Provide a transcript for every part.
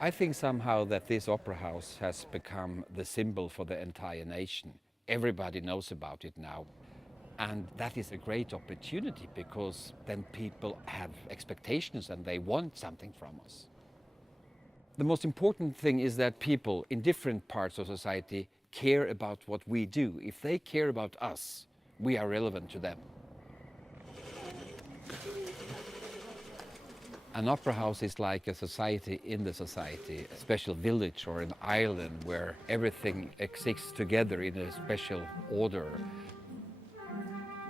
I think somehow that this opera house has become the symbol for the entire nation. Everybody knows about it now. And that is a great opportunity because then people have expectations and they want something from us. The most important thing is that people in different parts of society care about what we do. If they care about us, we are relevant to them. An opera house is like a society in the society, a special village or an island where everything exists together in a special order.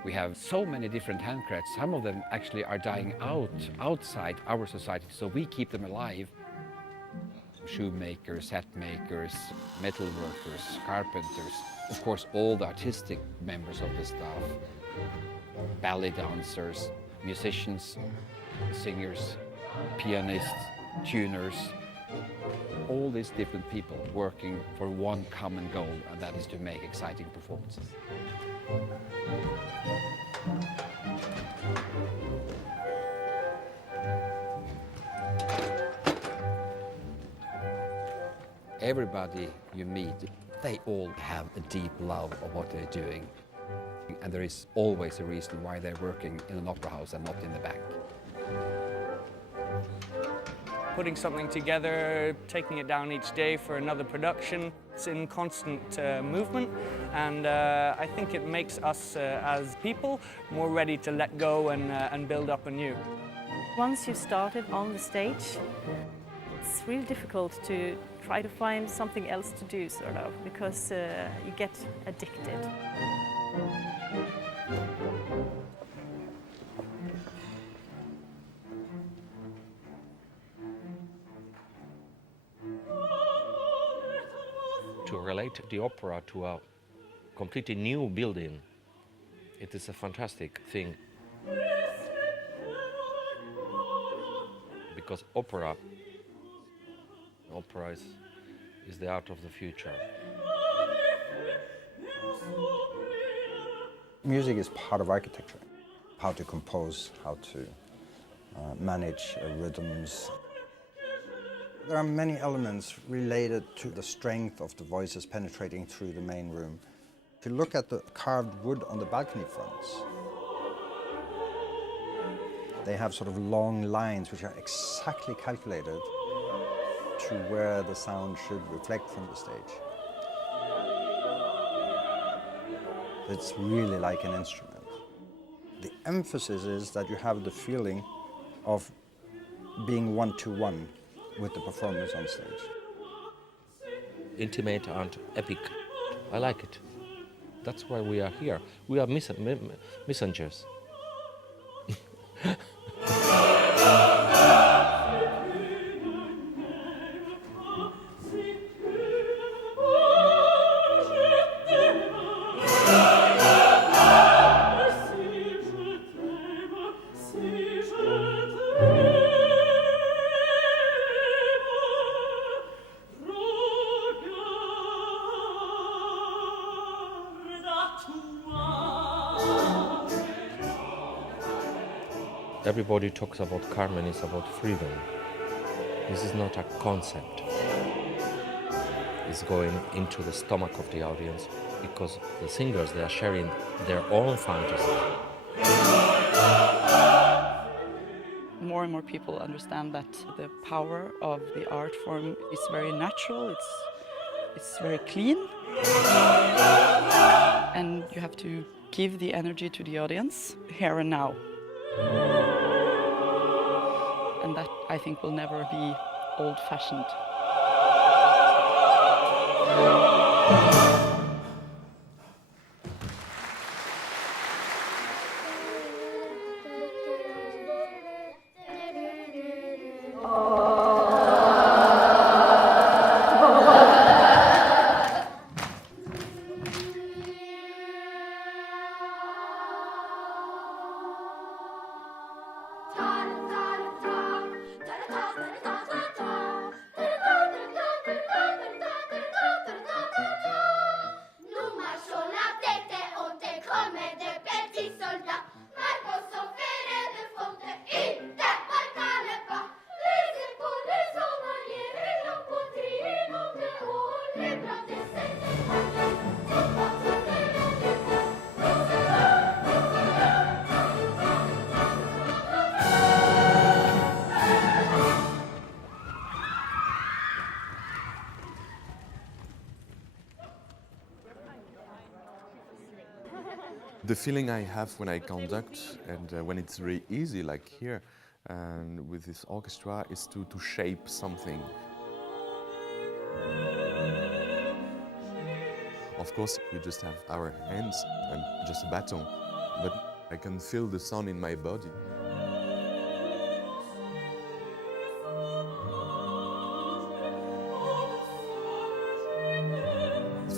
We have so many different handcrafts. Some of them actually are dying out outside our society, so we keep them alive. Shoemakers, hat makers, metal workers, carpenters, of course all the artistic members of the staff, ballet dancers, musicians, singers, pianists, tuners, all these different people working for one common goal, and that is to make exciting performances. Everybody you meet, they all have a deep love of what they're doing. And there is always a reason why they're working in an opera house and not in the back. Putting something together, taking it down each day for another production, it's in constant movement, and I think it makes us as people more ready to let go and build up anew. Once you've started on the stage, it's really difficult to try to find something else to do, sort of, because you get addicted. To relate the opera to a completely new building, it is a fantastic thing. Because opera is the art of the future. Music is part of architecture. How to compose, how to manage rhythms. There are many elements related to the strength of the voices penetrating through the main room. If you look at the carved wood on the balcony fronts, they have sort of long lines which are exactly calculated to where the sound should reflect from the stage. It's really like an instrument. The emphasis is that you have the feeling of being one-to-one with the performance on stage. Intimate and epic. I like it. That's why we are here. We are messengers. Everybody talks about Carmen is about freedom. This is not a concept. It's going into the stomach of the audience because the singers, they are sharing their own fantasy. More and more people understand that the power of the art form is very natural, it's very clean. And you have to give the energy to the audience here and now. And that, I think, will never be old-fashioned. Inte, barka le pas, laissez The feeling I have when I conduct and when it's very easy, like here, and with this orchestra, is to shape something. Of course, we just have our hands and just a baton, but I can feel the sound in my body.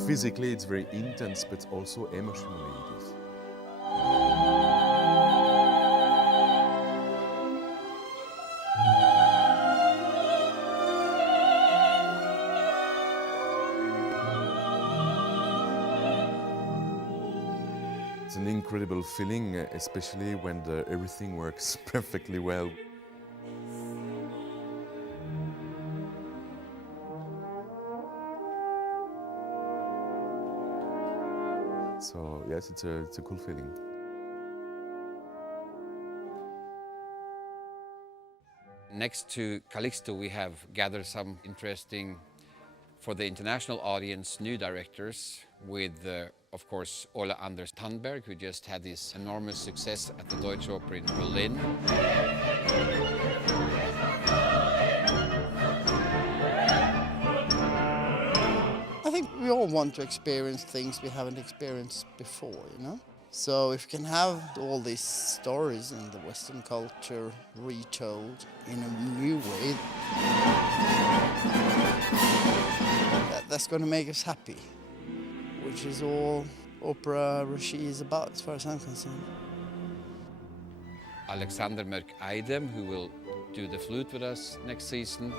Physically, it's very intense, but also emotionally it is. It's an incredible feeling, especially when everything works perfectly well. So yes, it's a cool feeling. Next to Calixto, we have gathered some interesting, for the international audience, new directors with, of course, Ole Anders Tandberg, who just had this enormous success at the Deutsche Oper in Berlin. I think we all want to experience things we haven't experienced before, you know? So if you can have all these stories in the Western culture retold in a new way, that's going to make us happy, which is all opera regie is about, as far as I'm concerned. Alexander Mørk-Eidem, who will do the flute with us next season.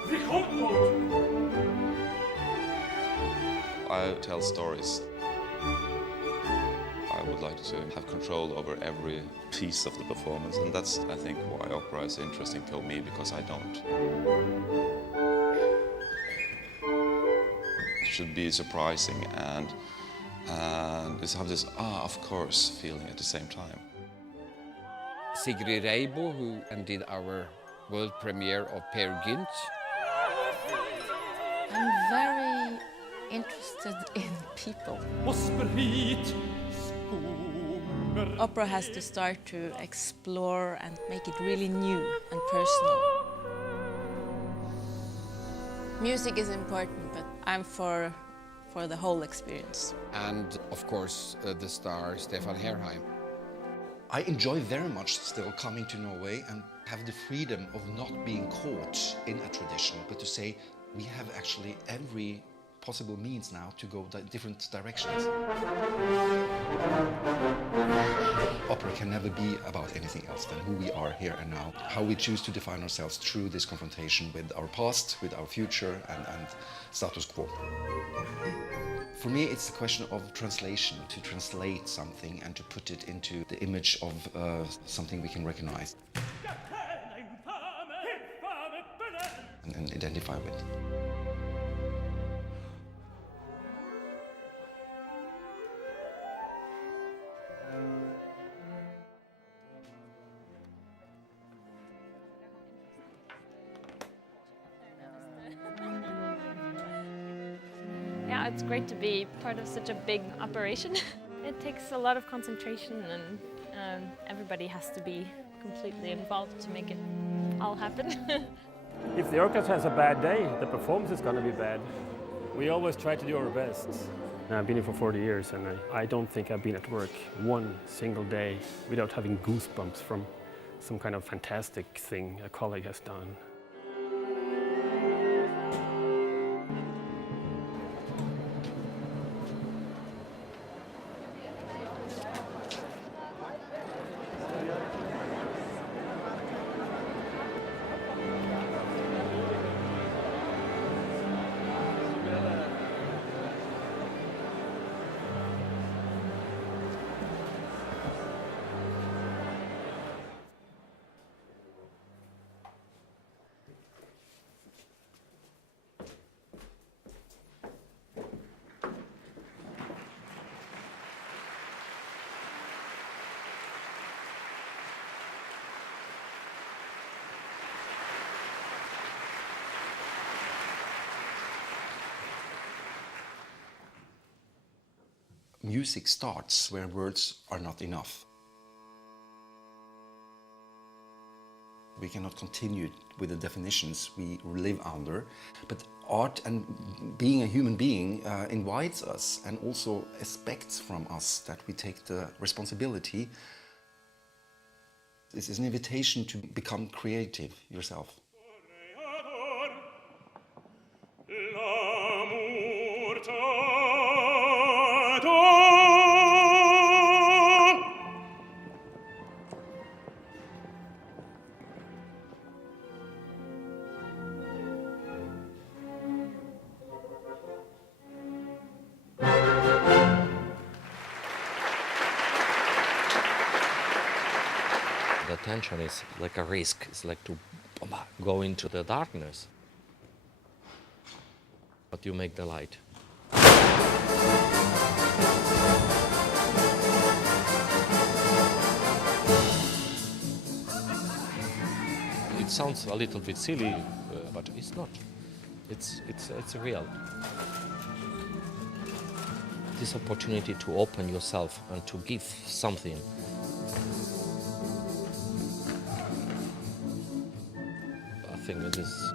I tell stories. I would like to have control over every piece of the performance, and that's, I think, why opera is interesting for me, because I don't. It should be surprising and have this of course feeling at the same time. Sigrid Reibo, who did our world premiere of Peer Gynt. I'm very interested in people. Opera has to start to explore and make it really new and personal. Music is important, but I'm for the whole experience. And, of course, the star Stefan Herheim. I enjoy very much still coming to Norway and have the freedom of not being caught in a tradition, but to say we have actually every possible means now to go different directions. Opera can never be about anything else than who we are here and now, how we choose to define ourselves through this confrontation with our past, with our future and status quo. For me, it's a question of translation, to translate something and to put it into the image of something we can recognize and identify with. Yeah, it's great to be part of such a big operation. It takes a lot of concentration and everybody has to be completely involved to make it all happen. If the orchestra has a bad day, the performance is going to be bad. We always try to do our best. I've been here for 40 years and I don't think I've been at work one single day without having goosebumps from some kind of fantastic thing a colleague has done. music starts where words are not enough. We cannot continue with the definitions we live under, but art and being a human being invites us and also expects from us that we take the responsibility. This is an invitation to become creative yourself. The tension is like a risk. It's like to go into the darkness. But you make the light. It sounds a little bit silly, but it's not. It's real. This opportunity to open yourself and to give something. I think it is.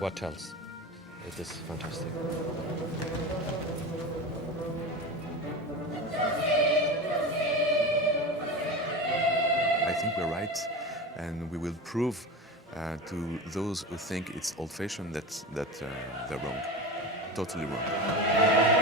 What else? It is fantastic. I think we're right, and we will prove to those who think it's old-fashioned that they're wrong, totally wrong.